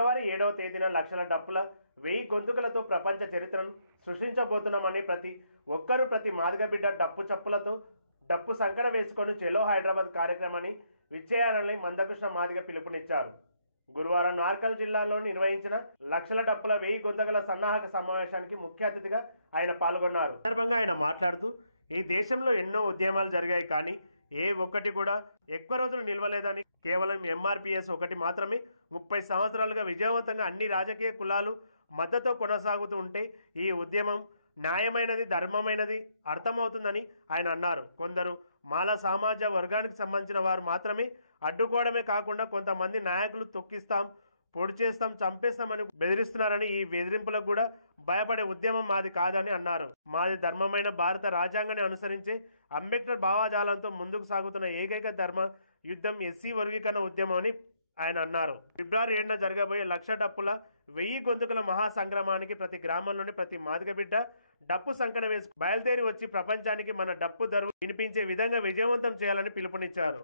ఫిబ్రవరి 7వ తేదీన లక్షల డప్పుల 1000 గొంతుకలతో ప్రపంచ చరిత్రను సృష్టించబోతున్నామని ప్రతి ఒక్కరూ ప్రతి మాదిగ బిడ్డ డప్పు చప్పులతో డప్పు సంకన వేసుకొని చెలో హైదరాబాద్ కార్యక్రమాన్ని విజయాలని మందకృష్ణ మాదిగ పిలుపునిచ్చారు. గురువారం నార్కల్ జిల్లాలో నిర్వహించిన లక్షల డప్పుల 1000 గొంతుకల సన్నాహక సమావేశానికి ముఖ్య అతిథిగా ఆయన పాల్గొన్నారు. సందర్భంగా ఆయన మాట్లాడుతూ ఈ దేశంలో ఎన్నో ఉద్యమాలు జరిగాయి, కానీ ఏ ఒక్కటి కూడా ఎక్కువ రోజులు నిలవలేదని, కేవలం ఎంఆర్పిఎస్ ఒకటి మాత్రమే 30 సంవత్సరాలుగా విజయవంతంగా అన్ని రాజకీయ కులాలు మద్దతు కొనసాగుతూ ఉంటే ఈ ఉద్యమం న్యాయమైనది, ధర్మమైనది అర్థమవుతుందని ఆయన అన్నారు. కొందరు మాల సమాజ వర్గానికి సంబంధించిన వారు మాత్రమే అడ్డుకోవడమే కాకుండా కొంతమంది నాయకులు తొక్కిస్తాం, పొడి చేస్తాం, చంపేస్తామని బెదిరిస్తున్నారని, ఈ బెదిరింపులకు కూడా భయపడే ఉద్యమం మాది కాదని అన్నారు. మాది ధర్మమైన భారత రాజ్యాంగాన్ని అనుసరించే అంబేద్కర్ భావాజాలంతో ముందుకు సాగుతున్న ఏకైక ధర్మ యుద్ధం ఎస్సీ వర్గీకరణ ఉద్యమం అని ఆయన అన్నారు. ఫిబ్రవరి 7న జరగబోయే లక్ష డప్పుల 1000 గొంతుకల మహాసంగ్రామానికి ప్రతి గ్రామంలోని ప్రతి మాదిగ బిడ్డ డప్పు సంకన వేసి బయలుదేరి వచ్చి ప్రపంచానికి మన డప్పు దరువు వినిపించే విధంగా విజయవంతం చేయాలని పిలుపునిచ్చారు.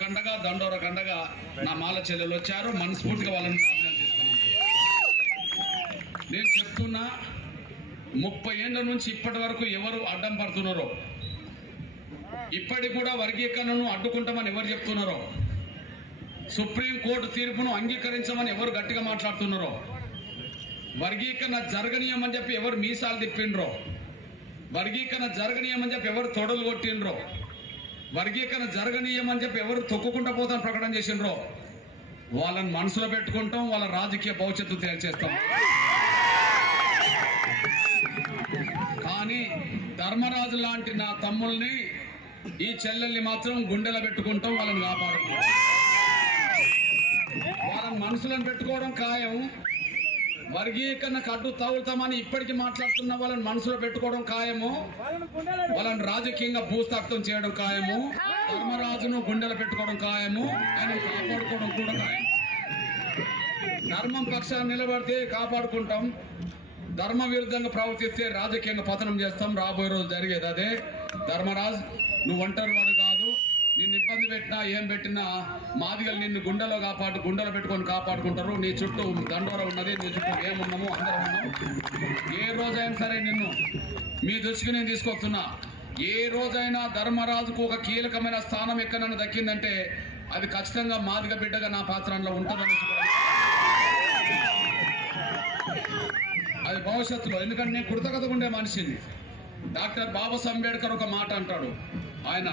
గండగా దండోర గండగా నా మాల చెల్లెలు వచ్చారు. మనస్ఫూర్తిగా వాళ్ళని అభినందిస్తున్నాను. నేను చెప్తున్నా, 30 ఏళ్ల నుంచి ఇప్పటి వరకు ఎవరు అడ్డం పడుతున్నారో, ఇప్పటికి కూడా వర్గీకరణను అడ్డుకుంటామని ఎవరు చెప్తున్నారో, సుప్రీంకోర్టు తీర్పును అంగీకరించమని ఎవరు గట్టిగా మాట్లాడుతున్నారో, వర్గీకరణ జరగనీయమని చెప్పి ఎవరు మీసాలు తిప్పిండ్రో, వర్గీకరణ జరగనీయమని చెప్పి ఎవరు తొడలు కొట్టిండ్రో, వర్గీకరణ జరగనీయమని చెప్పి ఎవరు తొక్కుకుంటా పోతాను ప్రకటన చేసిండ్రో, వాళ్ళని మనసులో పెట్టుకుంటాం, వాళ్ళ రాజకీయ భవిష్యత్తు తేల్చేస్తాం. కానీ ధర్మరాజు లాంటి నా తమ్ముల్ని, ఈ చెల్లెల్ని మాత్రం గుండెలో పెట్టుకుంటాం, వాళ్ళని కాపాడుకుంటాం. వాళ్ళని మనసులను పెట్టుకోవడం ఖాయం. వర్గీకరణకు అడ్డు తగులుతామని ఇప్పటికీ మాట్లాడుతున్న వాళ్ళని మనసులో పెట్టుకోవడం ఖాయము. వాళ్ళని రాజకీయంగా భూస్థాపితం చేయడం ఖాయము. ధర్మరాజును గుండెలు పెట్టుకోవడం ఖాయము. ఆయన కాపాడుకోవడం కూడా ఖాయం. ధర్మం పక్షాన్ని నిలబడితే కాపాడుకుంటాం, ధర్మ విరుద్ధంగా ప్రవర్తిస్తే రాజకీయంగా పతనం చేస్తాం. రాబోయే రోజు జరిగేది అదే. ధర్మరాజు, నువ్వు ఒంటరి వాడు కాదు. నిన్ను ఇబ్బంది పెట్టినా ఏం పెట్టినా మాదిగలు నిన్ను గుండెలో పెట్టుకొని కాపాడుకుంటారు. నీ చుట్టూ దండోర ఉన్నది, నీ చుట్టూ ఏమున్నాము అందరం ఉన్నాము. ఏ రోజైనా సరే నిన్ను మీ దృష్టికి నేను తీసుకొస్తున్నా. ఏ రోజైనా ధర్మరాజుకు ఒక కీలకమైన స్థానం ఎక్కడైనా దక్కిందంటే అది ఖచ్చితంగా మాదిగ బిడ్డగా నా పాత్రలో ఉంటుందని, అది భవిష్యత్తులో. ఎందుకంటే నేను కృతజ్ఞతగా ఉండే మనిషిని. డాక్టర్ బాబాసాహెబ్ అంబేద్కర్ ఒక మాట అంటాడు. ఆయన,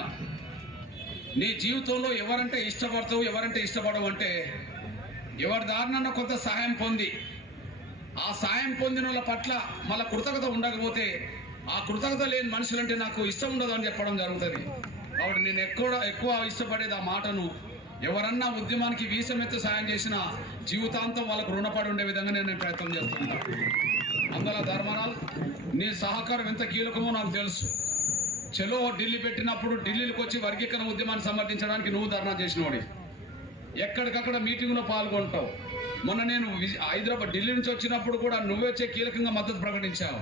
నీ జీవితంలో ఎవరంటే ఇష్టపడతావు, ఎవరంటే ఇష్టపడవు అంటే ఎవరి దారినన్నా కొంత సహాయం పొంది, ఆ సాయం పొందిన వాళ్ళ పట్ల మళ్ళీ కృతజ్ఞత ఉండకపోతే ఆ కృతజ్ఞత లేని మనుషులంటే నాకు ఇష్టం ఉండదు అని చెప్పడం జరుగుతుంది. కాబట్టి నేను ఎక్కువ ఇష్టపడేది ఆ మాటను. ఎవరన్నా ఉద్యమానికి వీసమెత్తి సాయం చేసినా జీవితాంతం వాళ్ళకు రుణపడి ఉండే విధంగా నేను ప్రయత్నం చేస్తున్నాను. అందులో ధర్మరాజు, నీ సహకారం ఎంత కీలకమో నాకు తెలుసు. చలో ఢిల్లీ పెట్టినప్పుడు ఢిల్లీకి వచ్చి వర్గీకరణ ఉద్యమాన్ని సమర్థించడానికి నువ్వు ధర్నా చేసినోడి, ఎక్కడికక్కడ మీటింగ్లో పాల్గొంటావు. మొన్న నేను హైదరాబాద్ ఢిల్లీ నుంచి వచ్చినప్పుడు కూడా నువ్వే వచ్చే కీలకంగా మద్దతు ప్రకటించావు.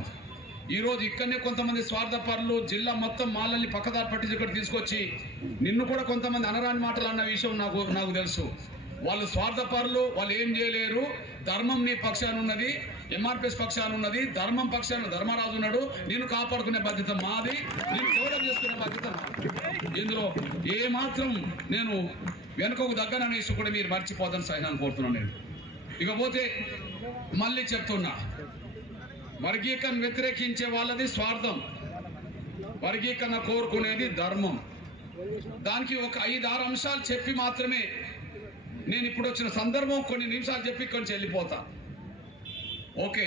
ఈ రోజు ఇక్కడనే కొంతమంది స్వార్థపరులు జిల్లా మొత్తం మాలల్ని పక్కదారి పట్టి ఇక్కడ తీసుకొచ్చి నిన్ను కూడా కొంతమంది అనరాని మాటలు అన్న విషయం నాకు తెలుసు. వాళ్ళు స్వార్థపరులు, వాళ్ళు ఏం చేయలేరు. ధర్మం నీ పక్షాన ఉన్నది, ఎంఆర్పిఎస్ పక్షాన ఉన్నది, ధర్మం పక్షాన ధర్మరాజు ఉన్నాడు. నేను కాపాడుకునే బాధ్యత మాది, నేను గౌరవం చేసుకునే బాధ్యత మాది. ఇందులో ఏ మాత్రం నేను వెనుకకు దగ్గరనేసి కూడా మీరు మర్చిపోదని సహాయాన్ని కోరుతున్నాను నేను. ఇకపోతే మళ్ళీ చెప్తున్నా, వర్గీకరణ వ్యతిరేకించే వాళ్ళది స్వార్థం, వర్గీకరణ కోరుకునేది ధర్మం. దానికి ఒక 5-6 అంశాలు చెప్పి మాత్రమే నేను ఇప్పుడు వచ్చిన సందర్భం, కొన్ని నిమిషాలు చెప్పి కొంచెం వెళ్ళిపోతా. ఓకే,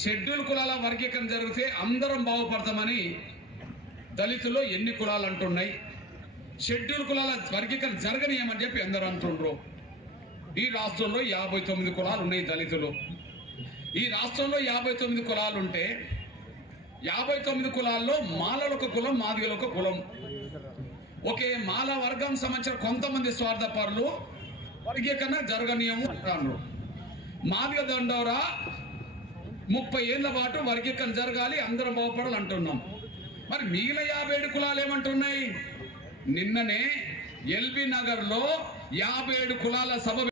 షెడ్యూల్ కులాల వర్గీకరణ జరిగితే అందరం బాగుపడతామని దళితుల్లో ఎన్ని కులాలు అంటున్నాయి. షెడ్యూల్ కులాల వర్గీకరణ జరగనీయమని చెప్పి అందరూ అంటుండ్రు. ఈ రాష్ట్రంలో 59 కులాలు ఉన్నాయి దళితులు. ఈ రాష్ట్రంలో 59 కులాలు ఉంటే 59 కులాల్లో మాలలు ఒక కులం, మాదిగలు ఒక కులం. ఒకే మాల వర్గం సంబంధించిన కొంతమంది స్వార్థపరులు వర్గీకరణ జరగనీయము అంటారు. మాదిగ దండోరా 30 ఏళ్ల పాటు వర్గీకరణ జరగాలి, అందరం బాగుపడాలి అంటున్నాం. మరి మిగిలిన 57 కులాలు ఏమంటున్నాయి? నిన్ననే ఎల్బీ నగర్ లో 57 కులాల సభ